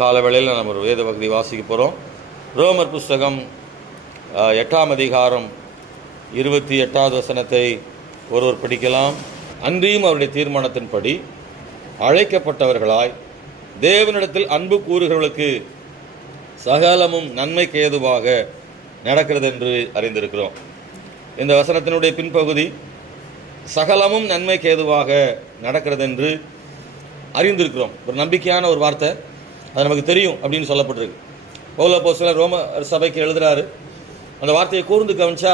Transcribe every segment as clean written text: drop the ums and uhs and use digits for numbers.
காலவேளையில் நம்ம ஒரு வேத பகுதி வாசிக்க போகிறோம். ரோமர் புஸ்தகம் 8ஆம் அதிகாரம் 28வது வசனத்தை ஒருவர் படிக்கலாம். அன்றியும் அவருடைய தீர்மானத்தின்படி அழைக்கப்பட்டவர்களாய் தேவனிடத்தில் அன்பு கூறுகிறவர்களுக்கு சகலமும் நன்மைக்கு ஏதுவாக நடக்கிறது என்று அறிந்திருக்கிறோம். இந்த வசனத்தினுடைய பின்பகுதி சகலமும் நன்மைக்கு ஏதுவாக நடக்கிறது என்று அறிந்திருக்கிறோம். ஒரு நம்பிக்கையான ஒரு வார்த்தை, அது நமக்கு தெரியும் அப்படின்னு சொல்லப்பட்டிருக்கு. பவுல் அப்போஸ்தலர் ரோம சபைக்கு எழுதுறாரு. அந்த வார்த்தையை கூர்ந்து கவனிச்சா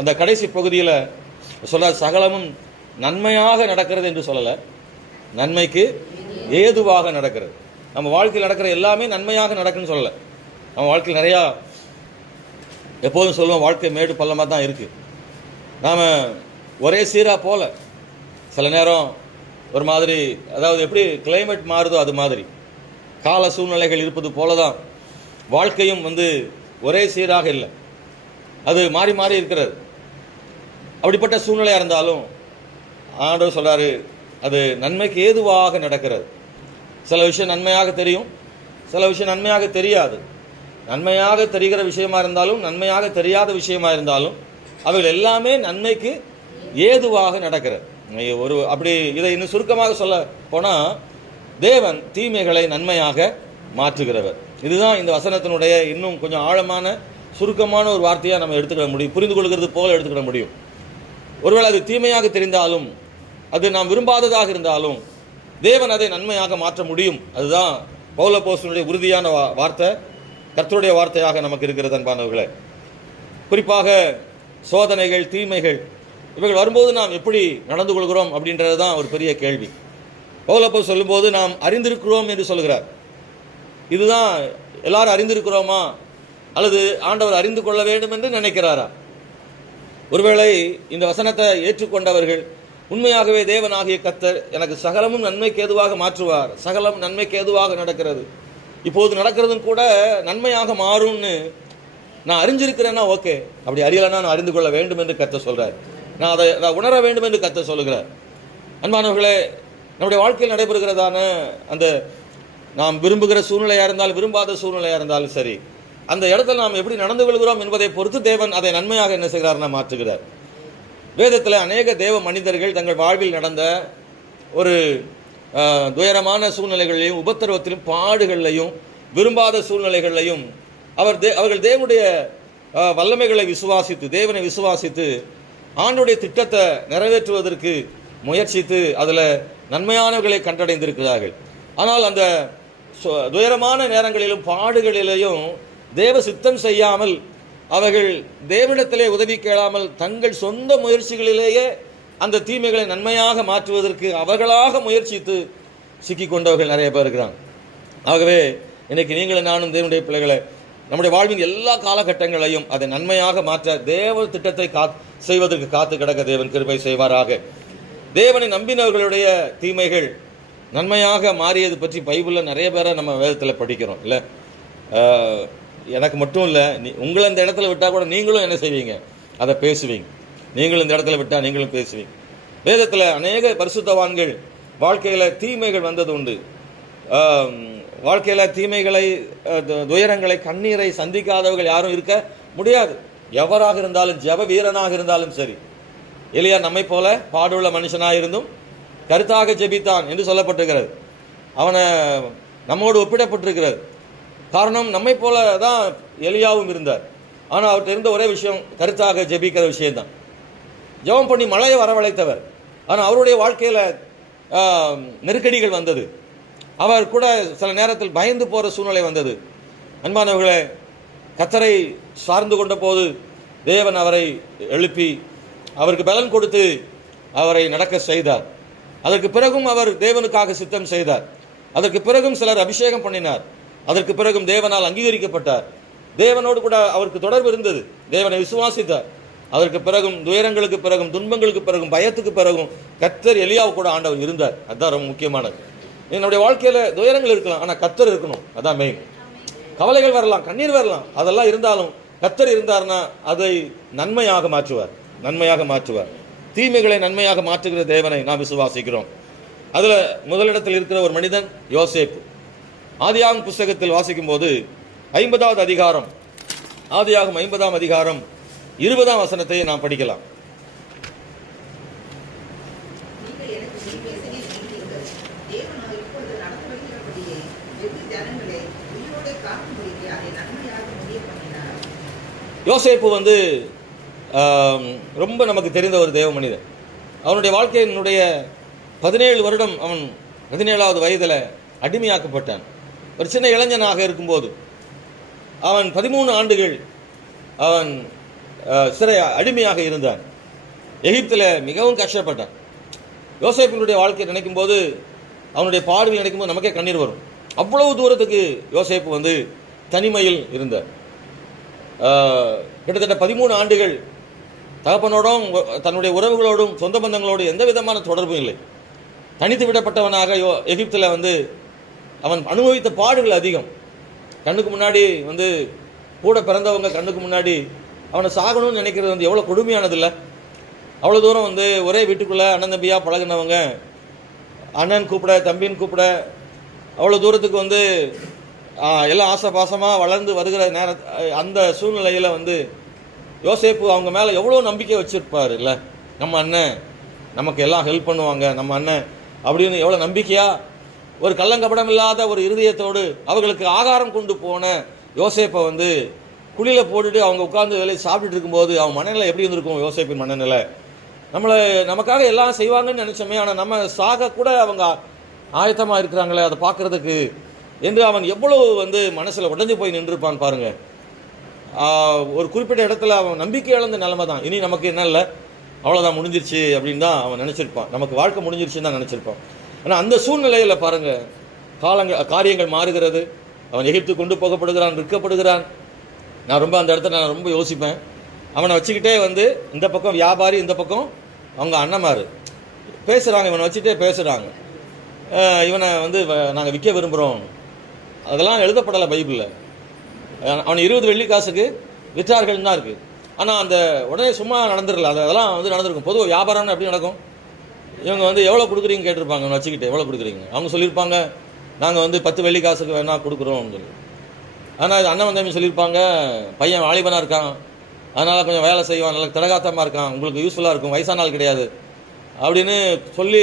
அந்த கடைசி பகுதியில் சொல்ல சகலமும் நன்மையாக நடக்கிறது என்று சொல்லலை, நன்மைக்கு ஏதுவாக நடக்கிறது. நம்ம வாழ்க்கையில் நடக்கிற எல்லாமே நன்மையாக நடக்குன்னு சொல்லலை. நம்ம வாழ்க்கையில் நிறையா எப்போதும் சொல்லுவோம், வாழ்க்கை மேடு பள்ளமாக தான் இருக்குது. நாம் ஒரே சீராக போல சில நேரம் ஒரு மாதிரி, அதாவது எப்படி கிளைமேட் மாறுதோ அது மாதிரி கால சூழ்நிலைகள் இருப்பது போல தான் வாழ்க்கையும் ஒரே சீராக இல்லை, அது மாறி மாறி இருக்கிறது. அப்படிப்பட்ட சூழ்நிலையாக இருந்தாலும் ஆண்டவர் சொல்றாரு அது நன்மைக்கு ஏதுவாக நடக்கிறது. சில விஷயம் நன்மையாக தெரியும், சில விஷயம் நன்மையாக தெரியாது. நன்மையாக தெரிகிற விஷயமா இருந்தாலும் நன்மையாக தெரியாத விஷயமா இருந்தாலும் அவைகள் எல்லாமே நன்மைக்கு ஏதுவாக நடக்கிறது. ஒரு அப்படி இதை இன்னும் சுருக்கமாக சொல்ல போனா, தேவன் தீமைகளை நன்மையாக மாற்றுகிறவர். இதுதான் இந்த வசனத்தினுடைய இன்னும் கொஞ்சம் ஆழமான சுருக்கமான ஒரு வார்த்தையா நம்ம எடுத்துக்கிட முடியும், புரிந்து கொள்கிறது போல எடுத்துக்கிட முடியும். ஒருவேளை அது தீமையாக தெரிந்தாலும், அது நாம் விரும்பாததாக இருந்தாலும் தேவன் அதை நன்மையாக மாற்ற முடியும். அதுதான் பவுல் அப்போஸ்தலனுடைய உறுதியான வார்த்தை, கர்த்தருடைய வார்த்தையாக நமக்கு இருக்கிறது. அன்பானவர்களே, குறிப்பாக சோதனைகள், தீமைகள் இவைகள் வரும்போது நாம் எப்படி நடந்து கொள்கிறோம் அப்படின்றது தான் ஒரு பெரிய கேள்வி. பவுல் அப்போஸ்தலன் சொல்லும்போது நாம் அறிந்திருக்கிறோம் என்று சொல்கிறார். இதுதான் எல்லாரும் அறிந்திருக்கிறோமா, அல்லது ஆண்டவர் அறிந்து கொள்ள வேண்டும் என்று நினைக்கிறாரா? ஒருவேளை இந்த வசனத்தை ஏற்றுக்கொண்டவர்கள் உண்மையாகவே தேவனாகிய கர்த்தர் எனக்கு சகலமும் நன்மைக்கு ஏதுவாக மாற்றுவார், சகலம் நன்மைக்கு ஏதுவாக நடக்கிறது, இப்போது நடக்கிறதும் கூட நன்மையாக மாறும்னு நான் அறிஞ்சிருக்கிறேன்னா ஓகே, அப்படி அறியலைன்னா நான் அறிந்து கொள்ள வேண்டும் என்று கர்த்தர் சொல்றார். நான் அதை உணர வேண்டும் என்று கர்த்தர் சொல்லுகிறார். அன்பானவர்களே, நம்முடைய வாழ்க்கையில் நடைபெறுகிறதான அந்த நாம் விரும்புகிற சூழ்நிலையா இருந்தாலும் விரும்பாத சூழ்நிலையா இருந்தாலும் சரி, அந்த இடத்துல நாம் எப்படி நடந்து கொள்கிறோம் என்பதை பொறுத்து தேவன் அதை நன்மையாக என்ன செய்கிறார்னா மாற்றுகிறார். வேதத்தில் அநேக தேவ மனிதர்கள் தங்கள் வாழ்வில் நடந்த ஒரு துயரமான சூழ்நிலைகளையும் உபத்திரவத்திலும் பாடுகளையும் விரும்பாத சூழ்நிலைகளையும் அவர்கள் தேவனுடைய வல்லமைகளை விசுவாசித்து, தேவனை விசுவாசித்து ஆண்டுடைய திட்டத்தை நிறைவேற்றுவதற்கு முயற்சித்து அதில் நன்மையானவர்களை கண்டடைந்திருக்கிறார்கள். ஆனால் அந்த துயரமான நேரங்களிலும் பாடுகளிலேயும் தேவ சித்தம் செய்யாமல், அவர்கள் தேவனிடத்திலே உதவி கேளாமல் தங்கள் சொந்த முயற்சிகளிலேயே அந்த தீமைகளை நன்மையாக மாற்றுவதற்கு அவர்களாக முயற்சித்து சிக்கிக் கொண்டவர்கள் நிறைய பேர் இருக்கிறாங்க. ஆகவே இன்னைக்கு நீங்களும் நானும் தேவனுடைய பிள்ளைகளை நம்முடைய வாழ்வின் எல்லா காலகட்டங்களையும் அதை நன்மையாக மாற்ற தேவ திட்டத்தை செய்வதற்கு காத்து கிடக்க தேவன் கிருபை செய்வாராக. தேவனை நம்பினவர்களுடைய தீமைகள் நன்மையாக மாறியது பற்றி பைபிளில் நிறைய பேரை நம்ம வேதத்தில் படிக்கிறோம். இல்லை, எனக்கு மட்டும் இல்லை, உங்களை இந்த இடத்துல விட்டால் கூட நீங்களும் என்ன செய்வீங்க, அதை பேசுவீங்க. நீங்களும் இந்த இடத்துல விட்டால் நீங்களும் பேசுவீங்க. வேதத்தில் அநேக பரிசுத்தவான்கள் வாழ்க்கையில் தீமைகள் வந்தது உண்டு. வாழ்க்கையில் தீமைகளை, துயரங்களை, கண்ணீரை சந்திக்காதவர்கள் யாரும் இருக்க முடியாது. எவராக இருந்தாலும், ஜெப வீரனாக இருந்தாலும் சரி. எலியா நம்மை போல பாடுள்ள மனுஷனாக இருந்தும் கருத்தாக ஜெபித்தான் என்று சொல்லப்பட்டிருக்கிறது. அவனை நம்மோடு ஒப்பிடப்பட்டிருக்கிறது. காரணம், நம்மை போல தான் எலியாவும் இருந்தார். ஆனால் அவர்கிட்ட இருந்த ஒரே விஷயம் கருத்தாக ஜெபிக்கிற விஷயம்தான். ஜெபம் பண்ணி மழையை வரவழைத்தவர். ஆனால் அவருடைய வாழ்க்கையில் நெருக்கடிகள் வந்தது. அவர் கூட சில நேரத்தில் பயந்து போகிற சூழ்நிலை வந்தது. அன்பானவர்களே, கர்த்தரை சார்ந்து கொண்ட போது தேவன் அவரை எழுப்பி அவருக்கு பலன் கொடுத்து அவரை நடக்க செய்தார். அதற்கு பிறகும் அவர் தேவனுக்காக சித்தம் செய்தார். அதற்கு பிறகும் சிலர் அபிஷேகம் பண்ணினார். அதற்கு பிறகும் தேவனால் அங்கீகரிக்கப்பட்டார். தேவனோடு கூட அவருக்கு தொடர்பு இருந்தது. தேவனை விசுவாசித்தார். அதற்கு பிறகும் துயரங்களுக்கு பிறகும் துன்பங்களுக்கு பிறகும் பயத்துக்கு பிறகும் கர்த்தர் எலியாவு கூட ஆண்டவர் இருந்தார். அதுதான் ரொம்ப முக்கியமானது. என்னுடைய வாழ்க்கையில துயரங்கள் இருக்கலாம், ஆனால் கர்த்தர் இருக்கணும். அதான் மெயின். கவலைகள் வரலாம், கண்ணீர் வரலாம், அதெல்லாம் இருந்தாலும் கர்த்தர் இருந்தார்னா அதை நன்மையாக மாற்றுவார், நன்மையாக மாற்றுவார். தீமைகளை நன்மையாக மாற்றுகிற தேவனை நாம் விசுவாசிக்கிறோம். அதுல முதலிடத்தில் இருக்கிற ஒரு மனிதன் யோசேப்பு. ஆதியாகம புஸ்தகத்தில் வாசிக்கும் போது 50வது அதிகாரம், ஆதியாகமம் 50ஆம் அதிகாரம் 20ஆம் வசனத்தை நாம் படிக்கலாம். யோசேப்பு ரொம்ப நமக்கு தெரிந்த ஒரு தேவ மனிதன். அவனுடைய வாழ்க்கையினுடைய 17 வருடம் அவன் 17வது வயதில் அடிமையாக்கப்பட்டான். ஒரு சின்ன இளைஞனாக இருக்கும்போது அவன் 13 ஆண்டுகள் அவன் சிறை அடிமையாக இருந்தான். எகிப்தில் மிகவும் கஷ்டப்பட்டான். யோசேப்பினுடைய வாழ்க்கையை நினைக்கும் போது, அவனுடைய பார்வை நினைக்கும் போது நமக்கே கண்ணீர் வரும். அவ்வளவு தூரத்துக்கு யோசேப்பு தனிமையில் இருந்தார். கிட்டத்தட்ட 13 ஆண்டுகள் தகப்பனோடும் தன்னுடைய உறவுகளோடும் சொந்த பந்தங்களோடு எந்த விதமான தொடர்பும் இல்லை. தனித்து விடப்பட்டவனாக எகிப்தில் அவன் அனுபவித்த பாடுகள் அதிகம். கண்ணுக்கு முன்னாடி கூட பிறந்தவங்க கண்ணுக்கு முன்னாடி அவனை சாகணும்னு நினைக்கிறது எவ்வளோ கொடுமையானது இல்லை. அவ்வளோ தூரம் ஒரே வீட்டுக்குள்ளே அண்ணன் தம்பியாக பழகினவங்க, அண்ணன் கூப்பிட தம்பின்னு கூப்பிட அவ்வளோ தூரத்துக்கு எல்லாம் ஆசை பாசமாக வளர்ந்து வருகிற அந்த சூழ்நிலையில் யோசேப்பு அவங்க மேலே எவ்வளோ நம்பிக்கை வச்சுருப்பார் இல்லை. நம்ம அண்ணன் நமக்கு எல்லாம் ஹெல்ப் பண்ணுவாங்க, நம்ம அண்ணன் அப்படின்னு எவ்வளோ நம்பிக்கையாக ஒரு கள்ளங்கபடம் இல்லாத ஒரு இருதயத்தோடு அவர்களுக்கு ஆகாரம் கொண்டு போன யோசேப்பை குழியில் போட்டுட்டு அவங்க உட்கார்ந்து வேலையை சாப்பிட்டுட்டு இருக்கும்போது அவன் மனநிலை எப்படி இருந்திருக்கும்? யோசேப்பின் மனநிலை. நமக்காக எல்லாம் செய்வாங்கன்னு நினைச்சோமே, ஆனால் நம்ம சாக கூட அவங்க ஆயத்தமாக இருக்கிறாங்களே அதை பார்க்கறதுக்கு என்று அவன் எவ்வளவு மனசில் உடஞ்சி போய் நின்றுப்பான் பாருங்க. ஒரு குறிப்பிட்ட இடத்துல அவன் நம்பிக்கை இழந்த நிலைமை தான். இனி நமக்கு என்ன இல்லை, அவ்வளோதான் முடிஞ்சிருச்சு அப்படின்னு தான் அவன் நினச்சிருப்பான். நமக்கு வாழ்க்கை முடிஞ்சிருச்சுன்னு தான் நினச்சிருப்பான். ஆனால் அந்த சூழ்நிலையில் பாருங்க, காரியங்கள் மாறுகிறது. அவன் எகிப்து கொண்டு போகப்படுகிறான், விற்கப்படுகிறான். நான் அந்த இடத்துல நான் ரொம்ப யோசிப்பேன். அவனை வச்சுக்கிட்டே இந்த பக்கம் வியாபாரி, இந்த பக்கம் அவங்க அண்ணமாரு பேசுகிறாங்க. இவனை வச்சுட்டே பேசுகிறாங்க, இவனை நாங்கள் விற்க விரும்புகிறோம். அதெல்லாம் எழுதப்படலை பைபிளில். அவனை 20 வெள்ளி காசுக்கு விற்றார்கள் தான் இருக்குது. ஆனால் அந்த உடனே சும்மா நடந்துடல, அதெல்லாம் நடந்திருக்கும். பொதுவாக வியாபாரம்னு எப்படி நடக்கும்? இவங்க எவ்வளோ கொடுக்குறீங்க கேட்டிருப்பாங்க. அவனை வச்சுக்கிட்டு எவ்வளோ கொடுக்குறீங்க? அவங்க சொல்லியிருப்பாங்க, நாங்கள் 10 வெள்ளி காசுக்கு வேணா கொடுக்குறோம்னு சொல்லி. ஆனால் அண்ணன் தம்பி சொல்லியிருப்பாங்க, பையன் வாலிபனாக இருக்கான், அதனால் கொஞ்சம் வேலை செய்வான், நல்லா திடகாத்தமாக இருக்கான், உங்களுக்கு யூஸ்ஃபுல்லாக இருக்கும், வயசான ஆள் கிடையாது அப்படின்னு சொல்லி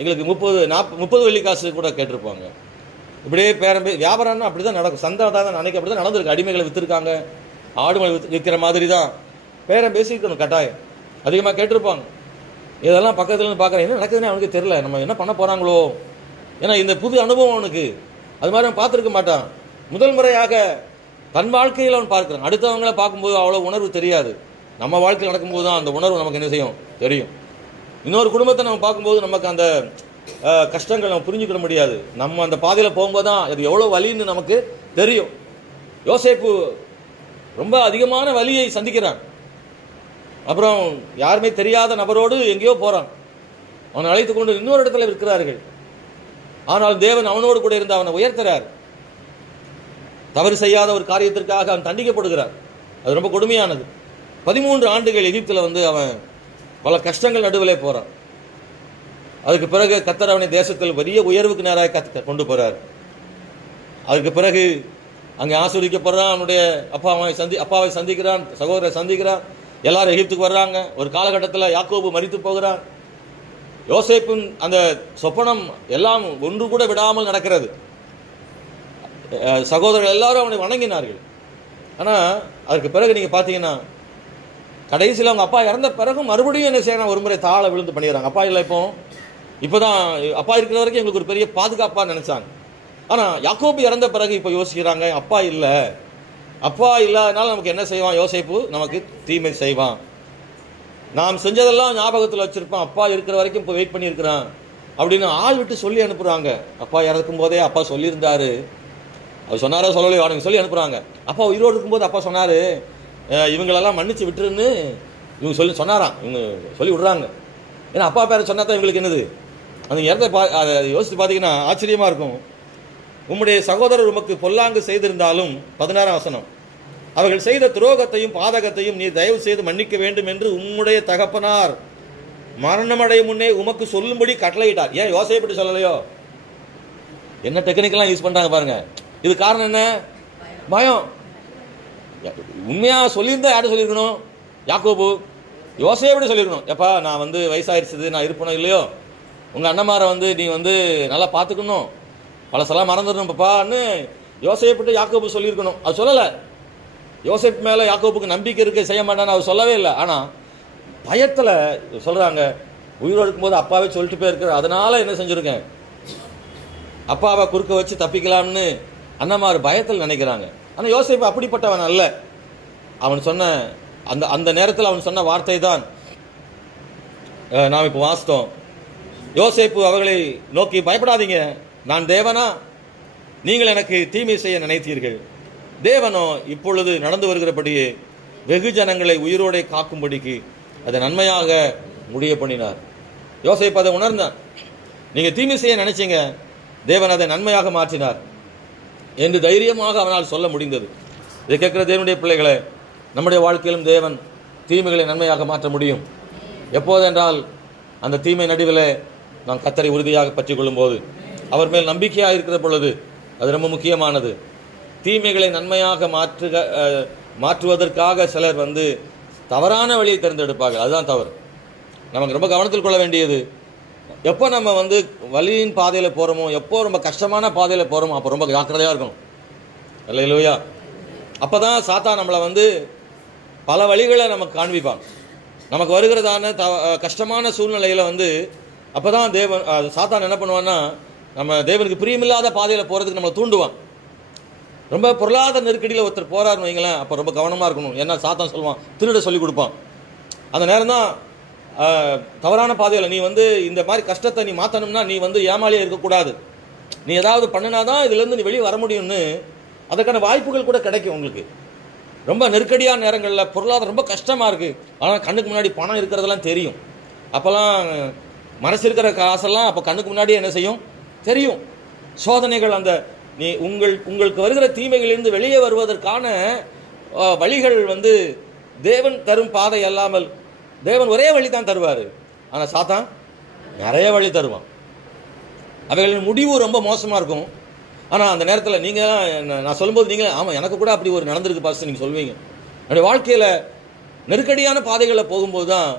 எங்களுக்கு 30 வெள்ளி காசு கூட கேட்டிருப்பாங்க. இப்படியே வியாபாரம்னா அப்படி தான் நடக்கும். சந்தை தான் அன்னைக்கு அப்படி தான் நடந்திருக்கு. அடிமைகளை விற்றுருக்காங்க, ஆடு மலை விற்கிற மாதிரி தான் பேரம் பேசிக்கணும். கட்டாயம் அதிகமாக கேட்டிருப்பாங்க. இதெல்லாம் பக்கத்துல பார்க்குறேன், என்ன நடக்குதுன்னு அவனுக்கு தெரியல, நம்ம என்ன பண்ண போகிறாங்களோ. ஏன்னா இந்த புது அனுபவம் அவனுக்கு, அது மாதிரி அவன் பார்த்துருக்க மாட்டான். முதல் முறையாக தன் வாழ்க்கையில் அவன் பார்க்குறான். அடுத்தவங்களை பார்க்கும்போது அவ்வளோ உணர்வு தெரியாது. நம்ம வாழ்க்கையில் நடக்கும்போது தான் அந்த உணர்வு நமக்கு என்ன செய்யும், தெரியும். இன்னொரு குடும்பத்தை நம்ம பார்க்கும்போது நமக்கு அந்த கஷ்டங்கள் நம்ம புரிஞ்சுக்கிட முடியாது. நம்ம அந்த பாதையில் போகும்போது தான் அது எவ்வளோ வலின்னு நமக்கு தெரியும். யோசேப்பு ரொம்ப அதிகமான வலியை சந்திக்கிறான். அப்புறம் யாருமே தெரியாத நபரோடு எங்கேயோ போறான். அவனை அழைத்து கொண்டு இன்னொரு இடத்துல இருக்கிறார்கள். ஆனால் தேவன் அவனோடு கூட இருந்து அவனை உயர்த்துறார். தவறு செய்யாத ஒரு காரியத்திற்காக அவன் தண்டிக்கப்படுகிறார். அது ரொம்ப கொடுமையானது. 13 ஆண்டுகள் எகிப்தில் அவன் பல கஷ்டங்கள் நடுவிலே போறான். அதுக்கு பிறகு கர்த்தர் அவனை தேசத்தில் பெரிய உயர்வுக்கு நேராக கொண்டு போறார். அதுக்கு பிறகு அங்கே ஆஸ்வதிக்கப்படுறான். அவனுடைய அப்பாவை சந்திக்கிறான், சகோதரரை சந்திக்கிறான். எல்லாரும் எகிப்துக்கு வர்றாங்க. ஒரு காலகட்டத்தில் யாக்கோபு மரித்து போகிறான். யோசேப்பின் அந்த சொப்பனம் எல்லாம் ஒன்று கூட விடாமல் நடக்கிறது. சகோதரர்கள் எல்லாரும் அவனை வணங்கினார்கள். ஆனால் அதுக்கு பிறகு நீங்க பார்த்தீங்கன்னா கடைசியில் அவங்க அப்பா இறந்த பிறகு மறுபடியும் என்ன செய்யறாங்க, ஒரு முறை தாழ விழுந்து பண்ணிடுறாங்க. அப்பா இல்லை, இப்போதான் அப்பா இருக்கிற வரைக்கும் எங்களுக்கு ஒரு பெரிய பாதுகாப்பா நினைச்சாங்க. ஆனால் யாக்கோபு இறந்த பிறகு இப்போ யோசிக்கிறாங்க, அப்பா இல்லை, அப்பா இல்லாதனால நமக்கு என்ன செய்வான் யோசேப்பு, நமக்கு தீமை செய்வான். நாம் செஞ்சதெல்லாம் ஞாபகத்தில் வச்சிருப்பான், அப்பா இருக்கிற வரைக்கும் இப்போ வெயிட் பண்ணியிருக்கிறான் அப்படின்னு ஆள் விட்டு சொல்லி அனுப்புறாங்க. அப்பா இறக்கும் போதே அப்பா சொல்லியிருந்தாரு, அவர் சொன்னாரோ சொல்லலையோ அவங்க சொல்லி அனுப்புறாங்க. அப்பா உயிரோடு இருக்கும்போது அப்பா சொன்னாரு, இவங்களெல்லாம் மன்னிச்சு விட்டுருன்னு இவங்க சொல்லி சொன்னாராம். இவங்க சொல்லி விடுறாங்க. ஏன்னா அப்பா பேரை சொன்னா தான் இவங்களுக்கு என்னது, அந்த இடத்த யோசித்து பார்த்தீங்கன்னா ஆச்சரியமா இருக்கும். உம்முடைய சகோதரர் உமக்கு பொல்லாங்கு செய்திருந்தாலும் 16ஆம் வசனம், அவர்கள் செய்த துரோகத்தையும் பாதகத்தையும் நீ தயவு செய்து மன்னிக்க வேண்டும் என்று உம்முடைய தகப்பனார் மரணமடைய முன்னே உமக்கு சொல்லும்படி கட்டளையிட்டார். ஏன் யோசேப்பு சொல்லலையோ? என்ன டெக்னிக்கெல்லாம் யூஸ் பண்றாங்க பாருங்க. இது காரணம் என்ன? பயம். உண்மையா சொல்லியிருந்தா யாரும் சொல்லியிருக்கணும்? யாக்கோபு யோசேப்பு சொல்லியிருக்கணும். எப்பா நான் வந்து வயசாயிருச்சது, நான் இருப்பணும் இல்லையோ, உங்க அண்ணமாரை வந்து நீ வந்து நல்லா பார்த்துக்கணும், பழசெல்லாம் மறந்துடணும் பாப்பான்னு யோசேப்பு யாக்கோபு சொல்லியிருக்கணும். அது சொல்லலை. யோசேப்பு மேல யாக்கோபுக்கு நம்பிக்கை இருக்கு, செய்ய மாட்டான்னு அவர் சொல்லவே இல்லை. ஆனா பயத்துல சொல்றாங்க, உயிரோடு இருக்கும்போது அப்பாவே சொல்லிட்டு போயிருக்காரு, அதனால என்ன செஞ்சிருக்கேன், அப்பாவை குறுக்க வச்சு தப்பிக்கலாம்னு அண்ணமார் பயத்தில் நினைக்கிறாங்க. ஆனா யோசேப்பு அப்படிப்பட்டவன் அல்ல. அவன் சொன்ன அந்த நேரத்தில் அவன் சொன்ன வார்த்தை தான் நாம் இப்ப வாசித்தோம். யோசேப்பு அவர்களை நோக்கி, பயப்படாதீங்க, நான் தேவனா, நீங்கள் எனக்கு தீமை செய்ய நினைத்தீர்கள், தேவனோ இப்பொழுது நடந்து வருகிறபடியே வெகு ஜனங்களை உயிரோടെ காக்கும்படிக்கு அதை நன்மையாக முடிய பண்ணினார். யோசேப்பு அதை உணர்ந்தான். நீங்க தீமை செய்ய நினைச்சீங்க, தேவன் அதை நன்மையாக மாற்றினார் என்று தைரியமாக அவனால் சொல்ல முடிந்தது. இதை கேட்கிற தேவனுடைய பிள்ளைகளை, நம்முடைய வாழ்க்கையிலும் தேவன் தீமைகளை நன்மையாக மாற்ற முடியும். எப்போதென்றால் அந்த தீமை நடுவில் நாம் கர்த்தரை உறுதியாக பற்றிக் கொள்ளும் போது, அவர் மேல் நம்பிக்கையாக இருக்கிற பொழுது, அது ரொம்ப முக்கியமானது. தீமைகளை நன்மையாக மாற்றுவதற்காக சிலர் வந்து தவறான வழியை தேர்ந்தெடுப்பார்கள். அதுதான் தவறு. நமக்கு ரொம்ப கவனத்தில் கொள்ள வேண்டியது, எப்போ நம்ம வந்து வழியின் பாதையில் போகிறோமோ, எப்போ ரொம்ப கஷ்டமான பாதையில் போகிறோமோ, அப்போ ரொம்ப ஜாக்கிரதையாக இருக்கணும். அல்லேலூயா. அப்போ தான் சாத்தான் நம்மளை வந்து பல வழிகளை நமக்கு காண்பிப்பான். நமக்கு வருகிறதான கஷ்டமான சூழ்நிலையில் வந்து அப்போ தான் சாத்தான் என்ன பண்ணுவான்னா, நம்ம தேவனுக்கு பிரியமில்லாத பாதையில் போகிறதுக்கு நம்மளை தூண்டுவான். ரொம்ப பொருளாதார நெருக்கடியில் ஒருத்தர் போறாருன்னு வைங்களேன், அப்போ ரொம்ப கவனமாக இருக்கணும். ஏன்னா சாத்தான் சொல்லுவான், திருட சொல்லி கொடுப்பான். அந்த நேரம் தான் தவறான பாதையில் நீ வந்து இந்த மாதிரி கஷ்டத்தை நீ மாற்றணும்னா நீ வந்து ஏமாளியாக இருக்கக்கூடாது, நீ ஏதாவது பண்ணினாதான் இதுலேருந்து நீ வெளியே வர முடியும்னு அதற்கான வாய்ப்புகள் கூட கிடைக்கும் உங்களுக்கு. ரொம்ப நெருக்கடியான நேரங்களில் பொருளாதாரம் ரொம்ப கஷ்டமாக இருக்குது, ஆனால் கண்ணுக்கு முன்னாடி பணம் இருக்கிறதெல்லாம் தெரியும். அப்போல்லாம் மனசிருக்கிற காசெல்லாம் அப்போ கண்ணுக்கு முன்னாடியே என்ன செய்யும், தெரியும். சோதனைகள், அந்த நீ உங்களுக்கு வருகிற தீமைகளிலிருந்து வெளியே வருவதற்கான வழிகள் வந்து தேவன் தரும் பாதை அல்லாமல், தேவன் ஒரே வழி தான் தருவார், ஆனால் சாத்தான் நிறைய வழி தருவான். அவைகளின் முடிவு ரொம்ப மோசமாக இருக்கும். ஆனால் அந்த நேரத்தில் நீங்கள், நான் சொல்லும்போது நீங்கள், ஆமாம் எனக்கு கூட அப்படி ஒரு நடந்திருக்கு பாஸ்டர் நீங்கள் சொல்வீங்க. என்னுடைய வாழ்க்கையில் நெருக்கடியான பாதைகளில் போகும்போது தான்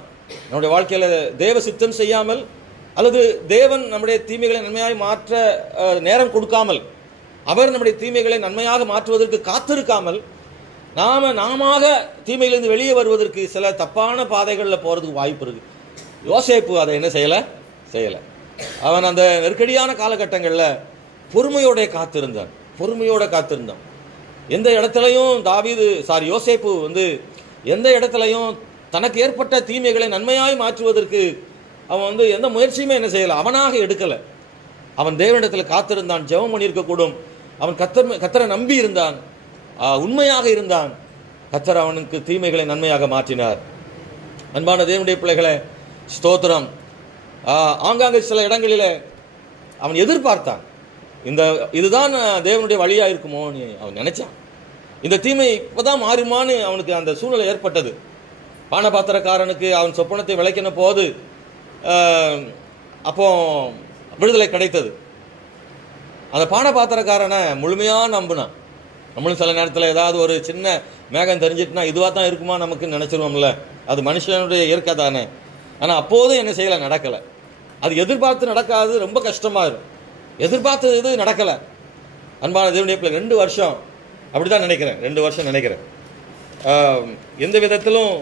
நம்முடைய வாழ்க்கையில் தேவ சித்தம் செய்யாமல், அல்லது தேவன் நம்முடைய தீமைகளை நன்மையாக மாற்ற நேரம் கொடுக்காமல், அவர் நம்முடைய தீமைகளை நன்மையாக மாற்றுவதற்கு காத்திருக்காமல், நாம தீமையிலிருந்து வெளியே வருவதற்கு சில தப்பான பாதைகளில் போகிறதுக்கு வாய்ப்பு இருக்கு. யோசேப்பு அதை என்ன செய்யலை. அவன் அந்த நெருக்கடியான காலகட்டங்களில் பொறுமையோட காத்திருந்தான். எந்த இடத்துலையும் யோசேப்பு வந்து எந்த இடத்துலையும் தனக்கு ஏற்பட்ட தீமைகளை நன்மையாய் மாற்றுவதற்கு அவன் வந்து எந்த முயற்சியுமே என்ன செய்யலை, அவனாக எடுக்கலை. அவன் தேவனிடத்தில் காத்திருந்தான், ஜெபம் பண்ணியிருக்கக்கூடும். அவன் கர்த்தரை நம்பி இருந்தான், உண்மையாக இருந்தான். கர்த்தர் அவனுக்கு தீமைகளை நன்மையாக மாற்றினார். அன்பான தேவனுடைய பிள்ளைகளை, ஸ்தோத்திரம். ஆங்காங்கே சில இடங்களில் அவன் எதிர்பார்த்தான், இதுதான் தேவனுடைய வழியா இருக்குமோ அவன் நினைச்சான். இந்த தீமை இப்பதான் மாறுமான்னு அவனுக்கு அந்த சூழ்நிலை ஏற்பட்டது. பானபாத்திரக்காரனுக்கு அவன் சொப்பனத்தை விளக்கின போது அப்போ விடுதலை கிடைத்தது. அந்த பானபாத்திரக்காரனை முழுமையா நம்பினான். நம்மளும் சில நேரத்தில் ஏதாவது ஒரு சின்ன மேகம் தெரிஞ்சிட்டுனா இதுவாக தான் இருக்குமா நமக்கு நினைச்சிருவோம்ல, அது மனுஷனுடைய இயற்கை தானே. ஆனால் அப்போதும் என்ன செய்யலை, நடக்கலை. அது எதிர்பார்த்து நடக்காது, ரொம்ப கஷ்டமாக இருக்கும். எதிர்பார்த்தது இது நடக்கலை. அன்பான தேவனுடைய பிள்ளை, 2 வருஷம் அப்படிதான் நினைக்கிறேன், 2 வருஷம் நினைக்கிறேன். எந்த விதத்திலும்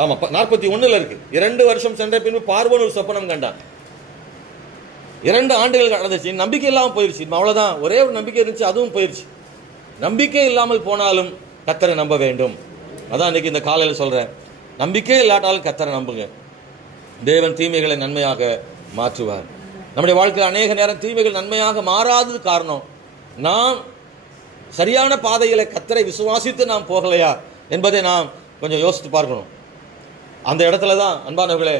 ஆமா 41 இருக்கு. 2 வருஷம் சென்ற பின்பு பார்வோன் ஒரு சொப்பனம் கண்டான். 2 ஆண்டுகள் நடந்துச்சு, நம்பிக்கை இல்லாமல் போயிருச்சு. அவ்வளவுதான், ஒரே ஒரு நம்பிக்கை இருந்துச்சு, அதுவும் போயிருச்சு. நம்பிக்கை இல்லாமல் போனாலும் கர்த்தரை நம்ப வேண்டும். அதான் இன்னைக்கு இந்த காலையில் சொல்றேன், நம்பிக்கை இல்லாட்டாலும் கர்த்தரை நம்புங்க. தேவன் தீமைகளை நன்மையாக மாற்றுவார். நம்முடைய வாழ்க்கையில் அநேக நேரம் தீமைகள் நன்மையாக மாறாதது காரணம், நாம் சரியான பாதையில கர்த்தரை விசுவாசித்து நாம் போகலையா என்பதை நாம் கொஞ்சம் யோசித்து பார்க்கணும். அந்த இடத்துல தான் அன்பானவர்களே,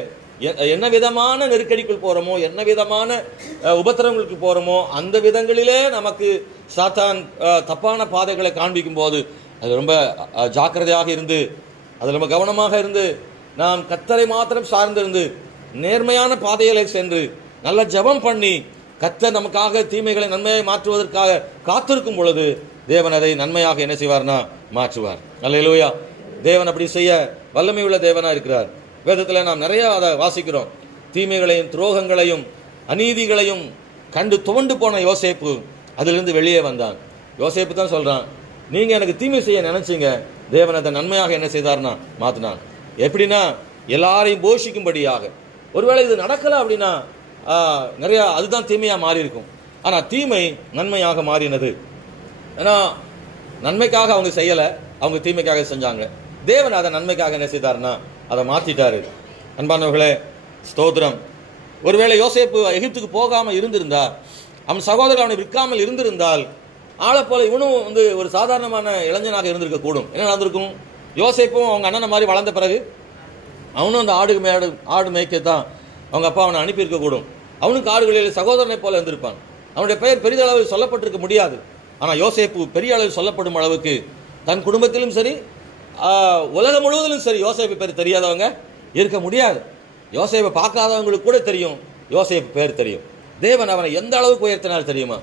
என்ன விதமான நெருக்கடிக்குள் போறோமோ, என்ன விதமான உபத்திரவங்களுக்கு போறோமோ, அந்த விதங்களிலே நமக்கு சாத்தான் தப்பான பாதைகளை காண்பிக்கும் போது அது ரொம்ப ஜாக்கிரதையாக இருந்து, அது ரொம்ப கவனமாக இருந்து, நாம் கர்த்தரை மாத்திரம் சார்ந்திருந்து நேர்மையான பாதைகளை சென்று நல்ல ஜெபம் பண்ணி கர்த்தர் நமக்காக தீமைகளை நன்மையாக மாற்றுவதற்காக காத்திருக்கும் பொழுது தேவன் அதை நன்மையாக என்ன செய்வார்னா மாற்றுவார். அல்லேலூயா. தேவன் அப்படி செய்ய வல்லமை உள்ள தேவனா இருக்கிறார். வேதத்தில் நாம் நிறைய அதை வாசிக்கிறோம். தீமைகளையும் துரோகங்களையும் அநீதிகளையும் கண்டு துவண்டு போன யோசேப்பு அதிலிருந்து வெளியே வந்தான். யோசேப்பு தான் சொல்றான், நீங்க எனக்கு தீமை செய்ய நினைச்சீங்க, தேவன் அதை நன்மையாக என்ன செய்தார்னா மாத்தினான். எப்படின்னா எல்லாரையும் போஷிக்கும்படியாக. ஒருவேளை இது நடக்கல அப்படின்னா நிறைய அதுதான் தீமையா மாறி இருக்கும். ஆனா தீமை நன்மையாக மாறினது. ஏன்னா நன்மைக்காக அவங்க செய்யல, அவங்க தீமைக்காக செஞ்சாங்க. தேவன் அதை நன்மைக்காக என்ன செய்தார்னா அதை மாத்திட்டாரு. அன்பானவர்களே, ஸ்தோத்திரம். ஒருவேளை யோசேப்பு எகிப்துக்கு போகாம இருந்திருந்தா, அவன் சகோதரர் அவனை விற்காமல் இருந்திருந்தால், ஆளை போல இவனும் ஒரு சாதாரணமான இளைஞனாக இருந்திருக்க கூடும். என்ன நடந்திருக்கும்? யோசேப்பும் அவங்க அண்ணனை மாதிரி வளர்ந்த பிறகு அவனும் அந்த ஆடு மேய்க்கத்தான் அவங்க அப்பா அவனை அனுப்பியிருக்க கூடும். அவனுக்கு ஆடுகளில் சகோதரனை போல இருந்திருப்பான். அவனுடைய பெயர் பெரிதளவில் சொல்லப்பட்டிருக்க முடியாது. ஆனால் யோசேப்பு பெரிய அளவில் சொல்லப்படும் அளவுக்கு தன் குடும்பத்திலும் சரி உலகம் முழுவதிலும் சரி யோசேப்பு பேர் தெரியாதவங்க இருக்க முடியாது. யோசேப்பை பார்க்காதவங்களுக்கு கூட தெரியும், யோசேப்பு பேர் தெரியும். தேவன் அவனை எந்த அளவுக்கு உயர்த்தினார் தெரியுமா?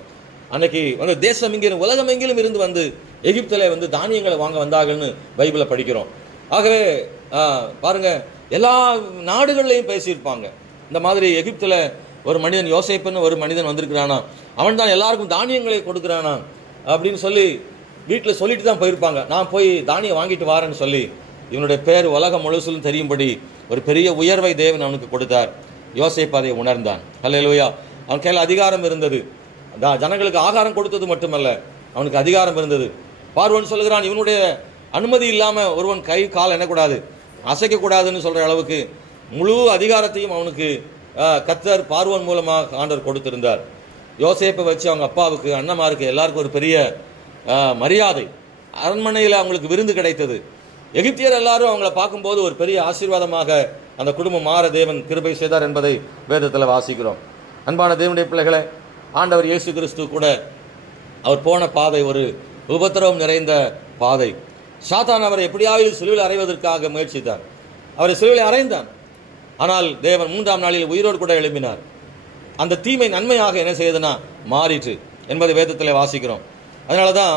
அன்னைக்கு தேசம் எங்கிலும் உலகம் எங்கிலும் இருந்து வந்து எகிப்தில் தானியங்களை வாங்க வந்தாங்கன்னு பைபிளை படிக்கிறோம். ஆகவே பாருங்க, எல்லா நாடுகள்லையும் பேசியிருப்பாங்க. இந்த மாதிரி எகிப்தில் ஒரு மனிதன் யோசேப்புன்னு ஒரு மனிதன் வந்திருக்கிறானா, அவன் தான் எல்லாருக்கும் தானியங்களை கொடுக்குறானா அப்படின்னு சொல்லி வீட்டில் சொல்லிட்டு தான் போயிருப்பாங்க. நான் போய் தானியம் வாங்கிட்டு வாரேன்னு சொல்லி இவனுடைய பேர் உலகம் முழுசும் தெரியும்படி ஒரு பெரிய உயர்வை தேவன் அவனுக்கு கொடுத்தார். யோசேப்பு அதை உணர்ந்தான். அல்லேலூயா. அவன் கையில் அதிகாரம் இருந்தது. ஜனங்களுக்கு ஆகாரம் கொடுத்தது மட்டுமல்ல, அவனுக்கு அதிகாரம் இருந்தது. பார்வோன் சொல்லுகிறான், இவனுடைய அனுமதி இல்லாம ஒருவன் கை கால் என்னக்கூடாது, அசைக்க கூடாதுன்னு சொல்ற அளவுக்கு முழு அதிகாரத்தையும் அவனுக்கு கர்த்தர் பார்வோன் மூலமாக ஆண்டவர் கொடுத்திருந்தார். யோசேப்பை வச்சு அவங்க அப்பாவுக்கு அண்ணமாருக்கு எல்லாருக்கும் ஒரு பெரிய மரியாதை. அரண்மனையில் அவங்களுக்கு விருந்து கிடைத்தது. எகிப்தியர் எல்லாரும் அவங்கள பார்க்கும்போது ஒரு பெரிய ஆசீர்வாதமாக அந்த குடும்பம் மாற தேவன் கிருபை செய்தார் என்பதை வேதத்தில் வாசிக்கிறோம். அன்பான தேவனுடைய பிள்ளைகளை, ஆண்டவர் இயேசு கிறிஸ்து கூட அவர் போன பாதை ஒரு உபத்திரவம் நிறைந்த பாதை. சாத்தான் அவரை எப்படியாவது சிலுவையில் அறைவதற்காக முயற்சித்தார். அவரை சிலுவையில் அறைந்தான். ஆனால் தேவன் 3ஆம் நாளில் உயிரோடு கூட எழுப்பினார். அந்த தீமை நன்மையாக என்ன செய்ததுன்னா மாறிற்று என்பதை வேதத்தில் வாசிக்கிறோம். அதனால தான்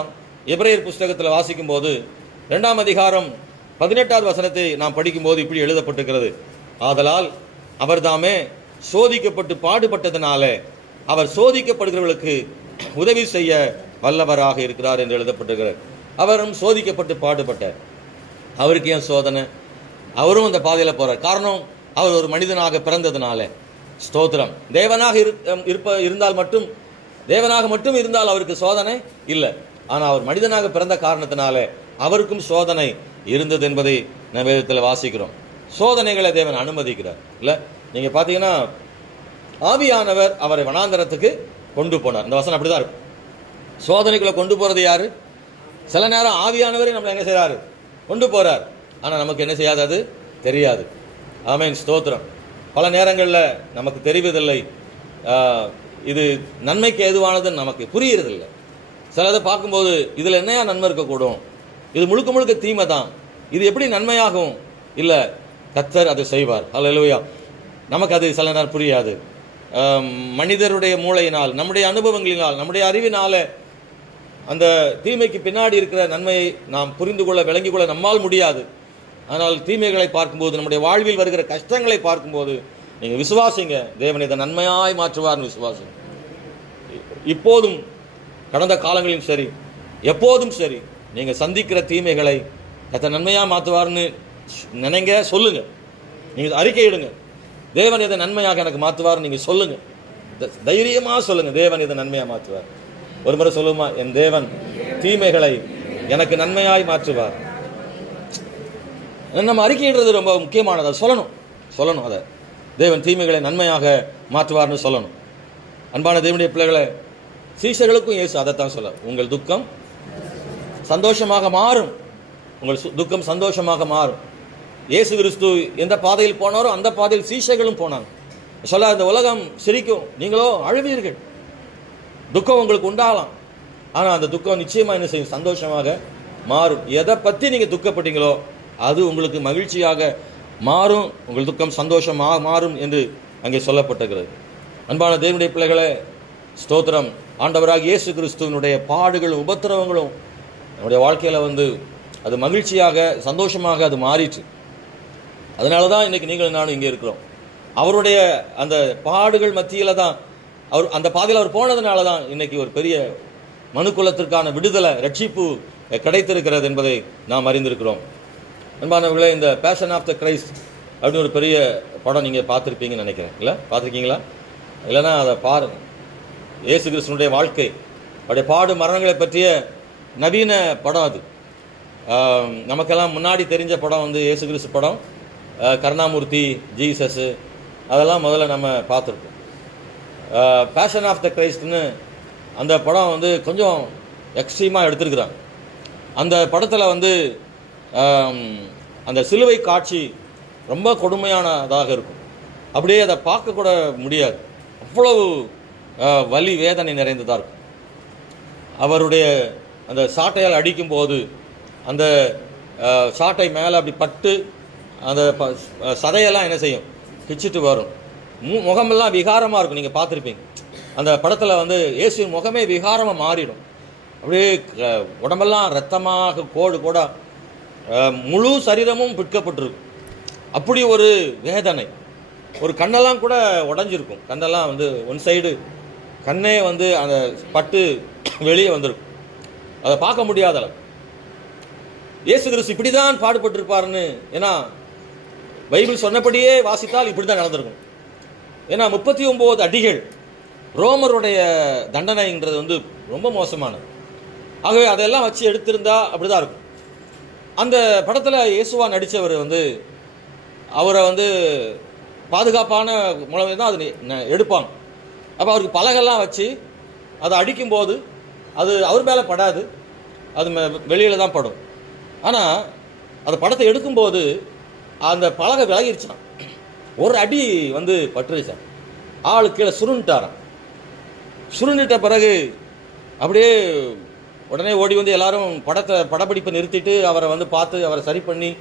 எபிரேயர் புஸ்தகத்தில் வாசிக்கும் போது 2ஆம் அதிகாரம் 18வது வசனத்தை நாம் படிக்கும்போது இப்படி எழுதப்பட்டிருக்கிறது, ஆதலால் அவர் தாமே சோதிக்கப்பட்டு பாடுபட்டதனால அவர் சோதிக்கப்படுகிறவர்களுக்கு உதவி செய்ய வல்லவராக இருக்கிறார் என்று எழுதப்பட்டிருக்கிறார். அவரும் சோதிக்கப்பட்டு பாடுபட்டார். அவருக்கு ஏன் சோதனை? அவரும் அந்த பாதையில் போறார். காரணம், அவர் ஒரு மனிதனாக பிறந்ததுனால. ஸ்தோத்திரம். தேவனாக இருந்தால் மட்டும் தேவனாக மட்டும் இருந்தால் அவருக்கு சோதனை இல்லை. ஆனால் அவர் மனிதனாக பிறந்த காரணத்தினால அவருக்கும் சோதனை இருந்தது என்பதை நம்ம வேதத்தில் வாசிக்கிறோம். சோதனைகளை தேவன் அனுமதிக்கிறார். இல்லை, நீங்க பார்த்தீங்கன்னா ஆவியானவர் அவரை வனாந்தரத்துக்கு கொண்டு போனார். இந்த வசனம் அப்படிதான் இருக்கும். சோதனைக்குள்ள கொண்டு போறது யாரு? சில நேரம் ஆவியானவரை நம்மளை என்ன செய்யறாரு? கொண்டு போறார். ஆனா நமக்கு என்ன செய்யாது, அது தெரியாது. ஆமென், ஸ்தோத்திரம். பல நேரங்களில் நமக்கு தெரிவதில்லை, இது நன்மைக்கு எதுவானதுன்னு நமக்கு புரியறதில்லை. சிலதை பார்க்கும்போது இதுல என்னையா நன்மை இருக்கக்கூடும், இது முழுக்க முழுக்க தீமை தான், இது எப்படி நன்மையாகும்? இல்லை, கர்த்தர் அதை செய்வார். அல்லேலூயா. நமக்கு அது சில நேரம் புரியாது. மனிதருடைய மூளையினால், நம்முடைய அனுபவங்களினால், நம்முடைய அறிவினால அந்த தீமைக்கு பின்னாடி இருக்கிற நன்மையை நாம் புரிந்து கொள்ள விளங்கிக் கொள்ள நம்மால் முடியாது. ஆனால் தீமைகளை பார்க்கும்போது, நம்முடைய வாழ்வில் வருகிற கஷ்டங்களை பார்க்கும்போது நீங்க விசுவாசிங்க, தேவன் இதை நன்மையாய் மாற்றுவார்னு விசுவாசிங்க. இப்போதும் கடந்த காலங்களிலும் சரி, எப்போதும் சரி, நீங்க சந்திக்கிற தீமைகளை கர்த்தர் நன்மையா மாற்றுவார்னு நினைங்க, சொல்லுங்க. நீங்க அறிக்கையிடுங்க, தேவன் இதை நன்மையாக எனக்கு மாற்றுவார். நீங்க சொல்லுங்க, தைரியமா சொல்லுங்க, தேவன் இதை நன்மையா மாற்றுவார். ஒரு முறை சொல்லுமா, என் தேவன் தீமைகளை எனக்கு நன்மையாய் மாற்றுவார். நம்ம அறிக்கையிடுறது ரொம்ப முக்கியமானது. சொல்லணும் அதை தேவன் தீமைகளை நன்மையாக மாற்றுவார்னு சொல்லணும். அன்பான தேவனுடைய பிள்ளைகளை, சீஷர்களுக்கும் இயேசு அதைத்தான் சொல்ல, உங்கள் துக்கம் சந்தோஷமாக மாறும், உங்கள் துக்கம் சந்தோஷமாக மாறும். இயேசு கிறிஸ்து எந்த பாதையில் போனாரோ அந்த பாதையில் சீஷர்களும் போனாங்க. சொல்ல, இந்த உலகம் சிரிக்கும், நீங்களோ அழுவீர்கள், துக்கம் உங்களுக்கு உண்டாகலாம். ஆனால் அந்த துக்கம் நிச்சயமா என்ன செய்யும்? சந்தோஷமாக மாறும். எதை பற்றி நீங்க துக்கப்பட்டீங்களோ அது உங்களுக்கு மகிழ்ச்சியாக மாறும், உங்கள் துக்கம் சந்தோஷமாக மாறும் என்று அங்கே சொல்லப்பட்டிருக்கிறது. அன்பான தேவனுடைய பிள்ளைகளே, ஸ்தோத்திரம். ஆண்டவராக இயேசு கிறிஸ்துவனுடைய பாடுகளும் உபத்திரவங்களும் நம்முடைய வாழ்க்கையில் அது மகிழ்ச்சியாக சந்தோஷமாக அது மாறிச்சு. அதனால தான் இன்னைக்கு நீங்கள் நானும் இங்கே இருக்கிறோம். அவருடைய அந்த பாடுகள் மத்தியில் தான் அவர் அந்த பாதையில் அவர் போனதுனால தான் இன்னைக்கு ஒரு பெரிய மனுக்குலத்திற்கான விடுதலை ரட்சிப்பு கிடைத்திருக்கிறது என்பதை நாம் அறிந்திருக்கிறோம். அன்பானவர்களே, இந்த பேஷன் ஆஃப் த கிரைஸ்ட் அப்படின்னு ஒரு பெரிய படம் நீங்கள் பார்த்துருப்பீங்கன்னு நினைக்கிறேன். இல்லை, பார்த்துருக்கீங்களா? இல்லைன்னா அதை பாருங்க. இயேசு கிறிஸ்துவனுடைய வாழ்க்கை, அவருடைய பாடு மரணங்களை பற்றிய நவீன படம் அது. நமக்கெல்லாம் முன்னாடி தெரிஞ்ச படம் இயேசு கிறிஸ்து படம், கருணாமூர்த்தி, ஜீசஸ், அதெல்லாம் முதல்ல நம்ம பார்த்துருக்கோம். பேஷன் ஆஃப் த கிரைஸ்ட்னு அந்த படம் கொஞ்சம் எக்ஸ்ட்ரீமாக எடுத்திருக்கிறாங்க. அந்த படத்தில் அந்த சிலுவை காட்சி ரொம்ப கொடுமையானதாக இருக்கும். அப்படியே அதை பார்க்கக்கூட முடியாது, அவ்வளவு வலி வேதனை நிறைந்ததாக இருக்கும். அவருடைய அந்த சாட்டையால் அடிக்கும்போது அந்த சாட்டை மேலே அப்படி பட்டு அந்த சதையெல்லாம் என்ன செய்யும், பிச்சுட்டு வரும். முகமெல்லாம் விகாரமாக இருக்கும். நீங்கள் பார்த்துருப்பீங்க அந்த படத்தில் இயேசுவின் முகமே விகாரமாக மாறிடும். அப்படியே உடம்பெல்லாம் ரத்தமாக கோடு கூட முழு சரீரமும் பிற்கப்பட்டிருக்கும். அப்படி ஒரு வேதனை. ஒரு கண்ணெல்லாம் கூட உடஞ்சிருக்கும். கண்ணெல்லாம் ஒன் சைடு கண்ணே அந்த பட்டு வெளியே வந்திருக்கும். அதை பார்க்க முடியாத அளவு இயேசு கிறிஸ்து இப்படிதான் பாடுபட்டிருப்பாருன்னு, ஏன்னா பைபிள் சொன்னபடியே வாசித்தால் இப்படிதான் நடந்திருக்கும். ஏன்னா 39 அடிகள் ரோமருடைய தண்டனைன்றது ரொம்ப மோசமானது. ஆகவே அதெல்லாம் வச்சு எடுத்திருந்தா அப்படிதான் இருக்கும். அந்த படத்தில் இயேசுவா நடித்தவர் அவரை பாதுகாப்பான மூலமே தான் அது எடுப்பாங்க. அப்போ அவருக்கு பலகெல்லாம் வச்சு அதை அடிக்கும்போது அது அவர் மேலே படாது, அது வெளியில் தான் படும். ஆனால் அந்த படத்தை எடுக்கும்போது அந்த பலகை விலகிருச்சான். ஒரு அடி பட்டுருச்சான். ஆளு கீழே சுருண்டுட்டாரான். சுருண்டுட்ட பிறகு அப்படியே உடனே ஓடி எல்லாரும் படப்பிடிப்பை நிறுத்திட்டு அவரை பார்த்து அவரை சரி பண்ணி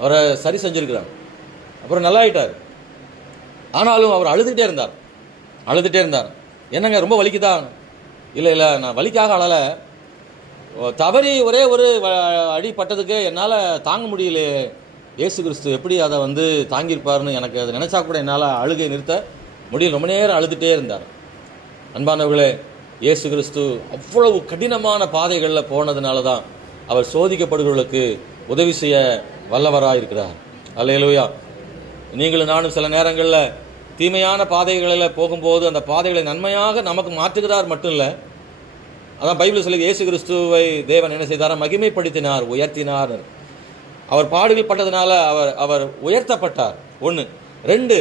அவரை சரி செஞ்சிருக்கிறாங்க. அப்புறம் நல்லா ஆயிட்டார். ஆனாலும் அவர் அழுதுகிட்டே இருந்தார். என்னங்க ரொம்ப வலிக்குதா? இல்லை, நான் வலிக்காக அழலை, தவறி ஒரே ஒரு அடி பட்டதுக்கு என்னால் தாங்க முடியலையே. இயேசு கிறிஸ்து எப்படி அதை தாங்கியிருப்பாருன்னு எனக்கு அதை நினைச்சா கூட என்னால் அழுகை நிறுத்த முடியல. ரொம்ப நேரம் அழுதுகிட்டே இருந்தார். அன்பானவர்களே, இயேசு கிறிஸ்து அவ்வளவு கடினமான பாதைகளில் போனதுனால தான் அவர் சோதிக்கப்படுகிறவர்களுக்கு உதவி செய்ய வல்லவராயிருக்கிறார். அல்லேலூயா. நீங்களும் நானும் சில நேரங்களில் தீமையான பாதைகளில் போகும்போது அந்த பாதைகளை நன்மையாக நமக்கு மாற்றுகிறார் மட்டும் இல்லை, அதான் பைபிள் சொல்லி இயேசு கிறிஸ்துவை தேவன் என்ன செய்தார்? மகிமைப்படுத்தினார், உயர்த்தினார். அவர் பாடுகள் பட்டதுனால அவர் உயர்த்தப்பட்டார். 1. 2,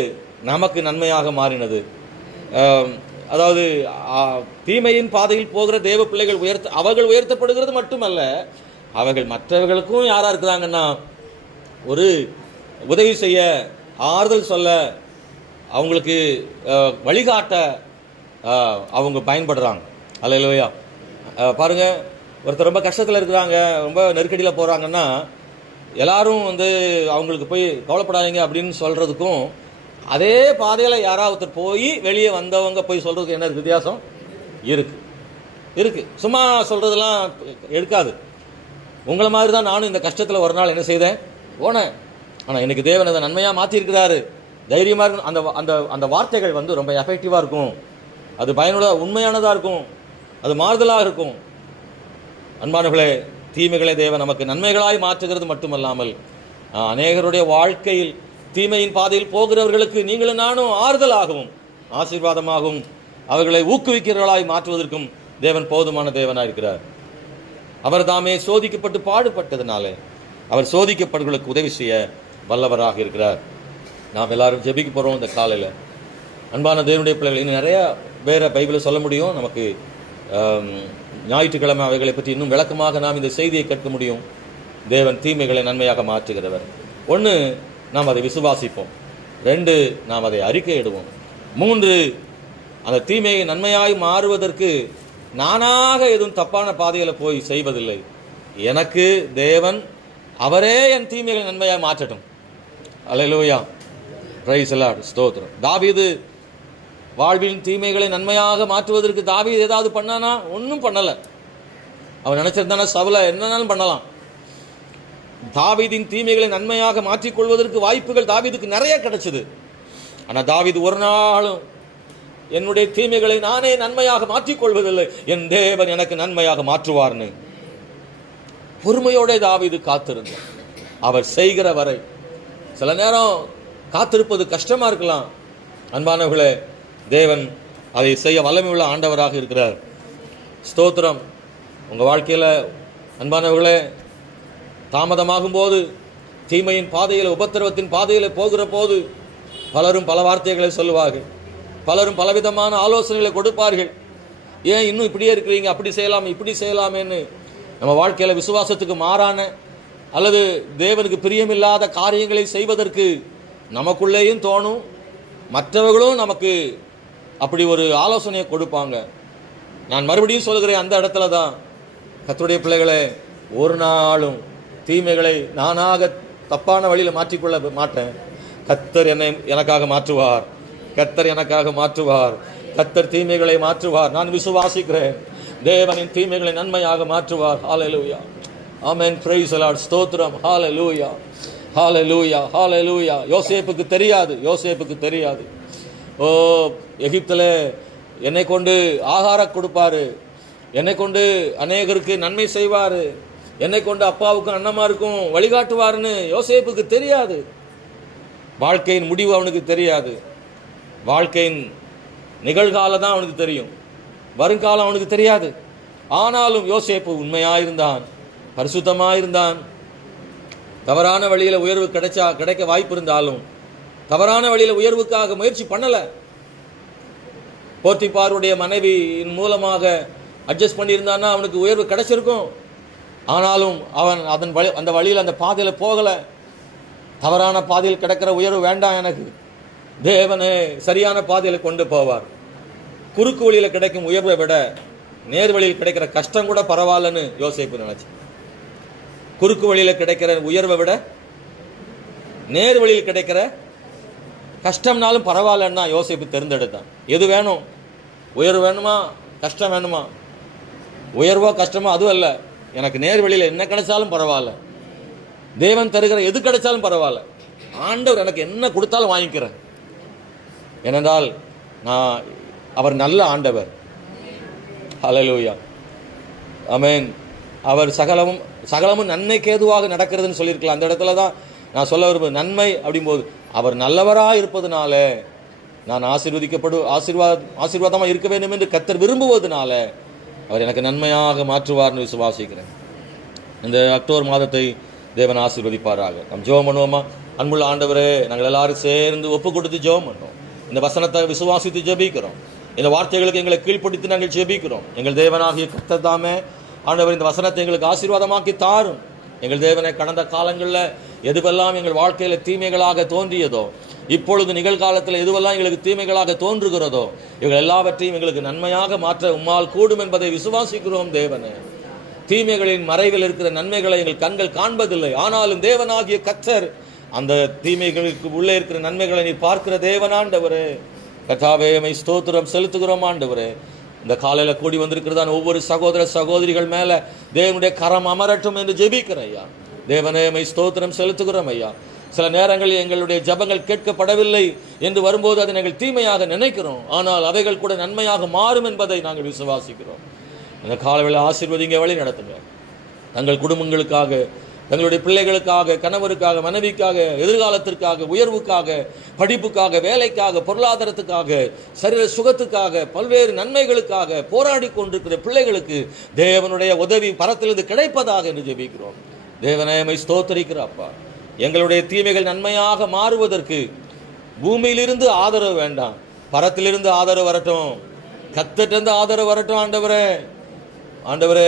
நமக்கு நன்மையாக மாறினது. அதாவது தீமையின் பாதையில் போகிற தேவ பிள்ளைகள் அவர்கள் உயர்த்தப்படுகிறது மட்டுமல்ல, அவர்கள் மற்றவர்களுக்கும் யாரா இருக்கிறாங்கன்னா ஒரு உதவி செய்ய, ஆறுதல் சொல்ல, அவங்களுக்கு வழிகாட்ட அவங்க பயன்படுறாங்க. அல்லேலூயா. பாருங்க, ஒருத்தர் ரொம்ப கஷ்டத்தில் இருக்கிறாங்க, ரொம்ப நெருக்கடியில் போறாங்கன்னா எல்லாரும் அவங்களுக்கு போய் கவலைப்படாதீங்க அப்படின்னு சொல்றதுக்கும், அதே பாதையில் யாராவது போய் வெளியே வந்தவங்க போய் சொல்றதுக்கு என்ன வித்தியாசம் இருக்கு. சும்மா சொல்றதெல்லாம் எடுக்காது. உங்களை மாதிரி தான் நானும் இந்த கஷ்டத்தில் ஒரு நாள் என்ன செய்தேன், போனேன். ஆனால் இன்னைக்கு தேவன் அதை நன்மையாக மாற்றிருக்கிறாரு. தைரியமாக இருக்கும். அந்த அந்த வார்த்தைகள் ரொம்ப எஃபெக்டிவாக இருக்கும். அது பயனுள்ள உண்மையானதாக இருக்கும். அது மாறுதலாக இருக்கும். அன்பானவர்களே, தீமைகளை தேவன் நமக்கு நன்மைகளாய் மாற்றுகிறது மட்டுமல்லாமல் அநேகருடைய வாழ்க்கையில் தீமையின் பாதையில் போகிறவர்களுக்கு நீங்களும் நானும் ஆறுதலாகவும் ஆசீர்வாதமாகவும் அவர்களை ஊக்குவிக்கிறவர்களாய் மாற்றுவதற்கும் தேவன் போதுமான தேவனாக இருக்கிறார். அவர் தாமே சோதிக்கப்பட்டு பாடுபட்டதுனாலே அவர் சோதிக்கப்படுவர்களுக்கு உதவி செய்ய வல்லவராக இருக்கிறார். நாம் எல்லாரும் ஜெபிக்க போகிறோம் இந்த காலையில். அன்பான தேவனுடைய பிள்ளைகள், இன்னும் நிறைய வேற பைபிளை சொல்ல முடியும். நமக்கு ஞாயிற்றுக்கிழமை அவைகளை பற்றி இன்னும் விளக்கமாக நாம் இந்த செய்தியை கேட்க முடியும். தேவன் தீமைகளை நன்மையாக மாற்றுகிறவர். 1, நாம் அதை விசுவாசிப்போம். 2, நாம் அதை அறிக்கையிடுவோம். 3, அந்த தீமையை நன்மையாய் மாறுவதற்கு நானாக எதுவும் தப்பான பாதையில் போய் செய்வதில்லை. எனக்கு தேவன் அவரே என் தீமைகளை நன்மையாக மாற்றட்டும். அல்லேலூயா. Price the Lord. ஸ்தோத்திரம். தாவீது வாழ்வின் தீமைகளை நன்மையாக மாற்றுவதற்கு தாவீது ஏதாவது பண்ணானா? ஒன்றும் பண்ணல. அவன் நினைச்சிருந்தானா சவுல என்னன்னாலும் பண்ணலாம். தாவீதின் தீமைகளை நன்மையாக மாற்றிக்கொள்வதற்கு வாய்ப்புகள் தாவீதுக்கு நிறைய கிடைச்சது. ஆனா தாவீது ஒரு நாளும் என்னுடைய தீமைகளை நானே நன்மையாக மாற்றிக்கொள்வதில்லை, என் தேவன் எனக்கு நன்மையாக மாற்றுவார்னு பொறுமையோட தாவீது காத்திருந்தார். அவர் செய்கிற வரை. சில நேரம் காத்திருப்பது கஷ்டமா இருக்கலாம். அன்பானவர்களே, தேவன் அதை செய்ய வல்லமையுள்ள ஆண்டவராக இருக்கிறார். ஸ்தோத்திரம். உங்க வாழ்க்கையில அன்பானவர்களே, தாமதமாகும் போது, தீமையின் பாதையில், உபத்திரவத்தின் பாதையில் போகிற போது பலரும் பல வார்த்தைகளை சொல்லுவார்கள். பலரும் பலவிதமான ஆலோசனைகளை கொடுப்பார்கள். ஏன் இன்னும் இப்படியே இருக்கிறீங்க, அப்படி செய்யலாம் இப்படி செய்யலாமேன்னு நம்ம வாழ்க்கையில விசுவாசத்துக்கு மாறான அல்லது தேவனுக்கு பிரியமில்லாத காரியங்களை செய்வதற்கு நமக்குள்ளேயும் தோணும். மற்றவர்களும் நமக்கு அப்படி ஒரு ஆலோசனையை கொடுப்பாங்க. நான் மறுபடியும் சொல்கிறேன், அந்த இடத்துல தான் கர்த்தருடைய பிள்ளைகளே, ஒரு நாளும் தீமைகளை நானாக தப்பான வழியில மாற்றிக்கொள்ள மாட்டேன். கர்த்தர் எனக்காக மாற்றுவார். கர்த்தர் எனக்காக மாற்றுவார். கர்த்தர் தீமைகளை மாற்றுவார். நான் விசுவாசிக்கிறேன். தேவனின் தீமைகளை நன்மையாக மாற்றுவார். ஹல்லேலூயா. ஆமென். Praise the Lord. ஸ்தோத்திரம். ஹல்லேலூயா. ஹல்லேலூயா. ஹல்லேலூயா. யோசேப்புக்கு தெரியாது. ஓ, எகிப்துல என்னை கொண்டு ஆகாரம் கொடுப்பாரு, என்னை கொண்டு அநேகருக்கு நன்மை செய்வாரு, என்னை கொண்டு அப்பாவுக்கும் அண்ணமாருக்கும் வழிகாட்டுவாருன்னு யோசேப்புக்கு தெரியாது. வாழ்க்கையின் முடிவு அவனுக்கு தெரியாது. வாழ்க்கையின் நிகழ்காலம் தான் அவனுக்கு தெரியும், வருங்காலம் அவனுக்கு தெரியாது. ஆனாலும் யோசேப்பு உண்மையாயிருந்தான், பரிசுத்தமாயிருந்தான். தவறான வழியில உயர்வு கிடைக்க வாய்ப்பு இருந்தாலும் தவறான வழியில உயர்வுக்காக முயற்சி பண்ணல. போத்திபாருடைய மனைவியின் மூலமாக அட்ஜஸ்ட் பண்ணியிருந்தான்னா அவனுக்கு உயர்வு கிடைச்சிருக்கும். ஆனாலும் அவன் அந்த வழியில், அந்த பாதையில போகல. தவறான பாதையில் கிடக்கிற உயர்வு வேண்டாம் எனக்கு, தேவனே சரியான பாதையில கொண்டு போவார். குறுக்கு வழியில கிடைக்கும் உயர்வை விட நேர் வழியில் கிடைக்கிற கஷ்டம் கூட பரவாயில்லன்னு யோசேப்பு நினைச்சு, குறுக்கு வழியில கிடைக்கிற உயர்வை விட நேர் வழியில் கிடைக்கிற கஷ்டம்னாலும் பரவாயில்லன்னா யோசேப்பு தேர்ந்தெடுத்தான். எது வேணும்? உயர்வு வேணுமா, கஷ்டம் வேணுமா? உயர்வோ கஷ்டமோ அதுவும் அல்ல, எனக்கு நேர் வழியில் என்ன கிடைச்சாலும் பரவாயில்ல, தேவன் தருகிற எது கிடைச்சாலும் பரவாயில்ல, ஆண்டவர் எனக்கு என்ன கொடுத்தாலும் வாங்கிக்கிறேன். ஏனென்றால் அவர் நல்ல ஆண்டவர். ஹல்லேலூயா. ஆமென். அவர் சகலமும் நன்மைக்கு ஏதுவாக நடக்கிறதுன்னு சொல்லியிருக்கலாம். அந்த இடத்துல தான் நான் சொல்ல விரும்புகிறேன். நன்மை அப்படிங்கும்போது அவர் நல்லவராக இருப்பதுனால, நான் ஆசீர்வாதமாக இருக்க வேண்டும் என்று கர்த்தர் விரும்புவதனால அவர் எனக்கு நன்மையாக மாற்றுவார்னு விசுவாசிக்கிறேன். இந்த அக்டோபர் மாதத்தை தேவன் ஆசீர்வதிப்பாராக. நாம் ஜெபம் பண்ணுவோமா? அன்புள்ள ஆண்டவரே, நாங்கள் எல்லாரும் சேர்ந்து ஒப்பு கொடுத்து ஜெபம் பண்ணோம். இந்த வசனத்தை விசுவாசித்து ஜெபிக்கிறோம். இந்த வார்த்தைகளுக்கு எங்களை கீழ்ப்படுத்தி நாங்கள் ஜெபிக்கிறோம். எங்கள் தேவனாகிய கர்த்தர் தாமே ஆண்டவர் இந்த வசனத்தை எங்களுக்கு ஆசீர்வாதமாக்கி தாரும். எங்கள் தேவனை, கடந்த காலங்களில் எதுவெல்லாம் எங்கள் வாழ்க்கையில் தீமைகளாக தோன்றியதோ, இப்பொழுது நிகழ்காலத்தில் எதுவெல்லாம் எங்களுக்கு தீமைகளாக தோன்றுகிறதோ, இவர்கள் எல்லாவற்றையும் எங்களுக்கு நன்மையாக மாற்ற உம்மால் கூடும் என்பதை விசுவாசிக்கிறோம். தேவனே, தீமைகளின் மறைவில் இருக்கிற நன்மைகளை எங்கள் கண்கள் காண்பதில்லை. ஆனாலும் தேவனாகிய கர்த்தர் அந்த தீமைகளுக்கு உள்ளே இருக்கிற நன்மைகளை நீ பார்க்கிற தேவனாண்டவரே. கர்த்தாவே, உம்மை ஸ்தோத்திரம் செலுத்துகிறோம் ஆண்டவரே. இந்த காலையில கூடி வந்திருக்கிறதான ஒவ்வொரு சகோதர சகோதரிகள் மேல தேவனுடைய கரம் அமரட்டும் என்று ஜெபிக்கிறேன் ஐயா. தேவனே, உம்மை ஸ்தோத்திரம் செலுத்துகிறோம் ஐயா. சில நேரங்களில் எங்களுடைய ஜெபங்கள் கேட்கப்படவில்லை என்று வரும்போது அதை நாங்கள் தீமையாக நினைக்கிறோம். ஆனால் அவைகள் கூட நன்மையாக மாறும் என்பதை நாங்கள் விசுவாசிக்கிறோம். இந்த காலவேளை ஆசீர்வதிங்க, வழி நடத்துங்க. தங்கள் குடும்பங்களுக்காக, தங்களுடைய பிள்ளைகளுக்காக, கணவருக்காக, மனைவிக்காக, எதிர்காலத்திற்காக, உயர்வுக்காக, படிப்புக்காக, வேலைக்காக, பொருளாதாரத்துக்காக, சரீர சுகத்துக்காக, பல்வேறு நன்மைகளுக்காக போராடி கொண்டிருக்கிற பிள்ளைகளுக்கு தேவனுடைய உதவி பரத்திலிருந்து கிடைப்பதாக என்று ஜெபிக்கிறோம். தேவனே, உம்மை ஸ்தோத்திரிக்கிறப்பா. எங்களுடைய தீமைகள் நன்மையாக மாறுவதற்கு பூமியிலிருந்து ஆதரவு வேண்டாம், பரத்திலிருந்து ஆதரவு வரட்டும், கர்த்தரிடமிருந்து ஆதரவு வரட்டும். ஆண்டவரே,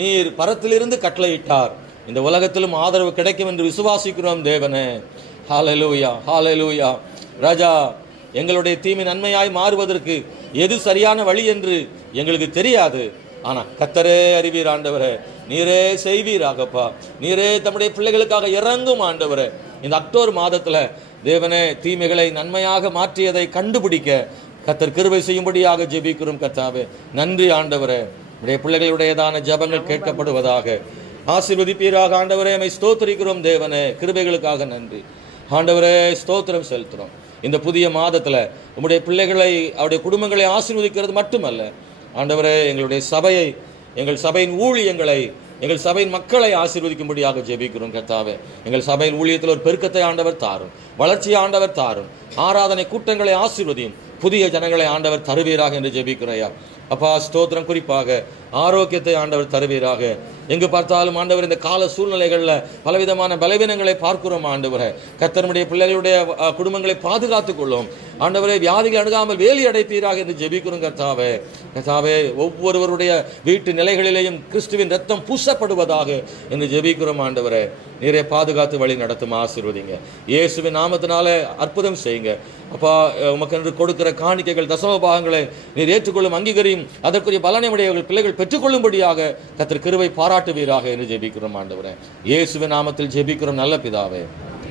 நீர் பரத்திலிருந்து கட்டளையிட்டார், இந்த உலகத்திலும் ஆதரவு கிடைக்கும் என்று விசுவாசிக்கிறோம். தேவனே, ஹல்லேலூயா, ஹல்லேலூயா. ராஜா, எங்களுடைய தீமை நன்மையாய் மாறுவதற்கு எது சரியான வழி என்று எங்களுக்கு தெரியாது. ஆனா கர்த்தரே அறிவீர் ஆண்டவரே. நீரே செய்வீராகப்பா. நீரே தம்முடைய பிள்ளைகளுக்காக இறங்கும் ஆண்டவரே. இந்த அக்டோபர் மாதத்துல தேவனே, தீமைகளை நன்மையாக மாற்றியதை கண்டுபிடிக்க கர்த்தர் கிருபை செய்யும்படியாக ஜெபிக்கிறோம் கர்த்தாவே. நன்றி ஆண்டவரே. உடைய பிள்ளைகளுடையதான ஜெபங்கள் கேட்கப்படுவதாக. ஆசீர்வதிப்பீராக ஆண்டவரே. மை ஸ்தோத்திரிக்கிறோம் தேவனே. கிருபைகளுக்காக நன்றி ஆண்டவரே. ஸ்தோத்திரம் செலுத்துறோம். இந்த புதிய மாதத்துல உம்முடைய பிள்ளைகளை, அவருடைய குடும்பங்களை ஆசீர்வதிக்கிறது மட்டுமல்ல ஆண்டவரே, எங்களுடைய சபையை, எங்கள் சபையின் ஊழியங்களை, எங்கள் சபையின் மக்களை ஆசீர்வதிக்கும்படியாக ஜெபிக்கிறோம் கர்த்தாவே. எங்கள் சபையின் ஊழியத்தில் ஒரு பெருக்கத்தை ஆண்டவர் தாரும், வளர்ச்சியை ஆண்டவர் தாரும், ஆராதனை கூட்டங்களை ஆசீர்வதியும், புதிய ஜனங்களை ஆண்டவர் தருவீராக என்று ஜெபிக்கிறோம். அப்பா ஸ்தோத்திரம். குறிப்பாக ஆரோக்கியத்தை ஆண்டவர் தருவீராக. எங்கு பார்த்தாலும் ஆண்டவர் இந்த கால சூழ்நிலைகளில் பலவிதமான பலவீனங்களை பார்க்கிறோம் ஆண்டவரே. கர்த்தருடைய பிள்ளைகளுடைய குடும்பங்களை பாதுகாத்துக் கொள்ளும் ஆண்டவரே. வியாதிகள் அணுகாமல் வேலி அடைப்பீராக என்று ஜெபிக்கிறோம் கர்த்தாவே. கர்த்தாவே, ஒவ்வொருவருடைய வீட்டு நிலைகளிலேயும் கிறிஸ்துவின் ரத்தம் பூசப்படுவதாக என்று ஜெபிக்கிறோம் ஆண்டவரே. நீரே பாதுகாத்து வழி நடத்தும், ஆசீர்வதிங்க. இயேசுவின் நாமத்தினாலே அற்புதம் செய்யுங்க அப்பா. உமக்கு கொடுக்கிற காணிக்கைகள், தசமபாகங்களை நீர் ஏற்றுக்கொள்ளும், அங்கீகரியும். அதற்குரிய பலனை உடையவர்கள் பிள்ளைகள் பெற்றுக்கொள்ளும்படியாக கர்த்தர் கிருபை பாராட்டுவீராக என்று ஜெபிக்கிறோம் ஆண்டவரே. இயேசுவின் நாமத்தில் ஜெபிக்கிறோம் நல்ல பிதாவே.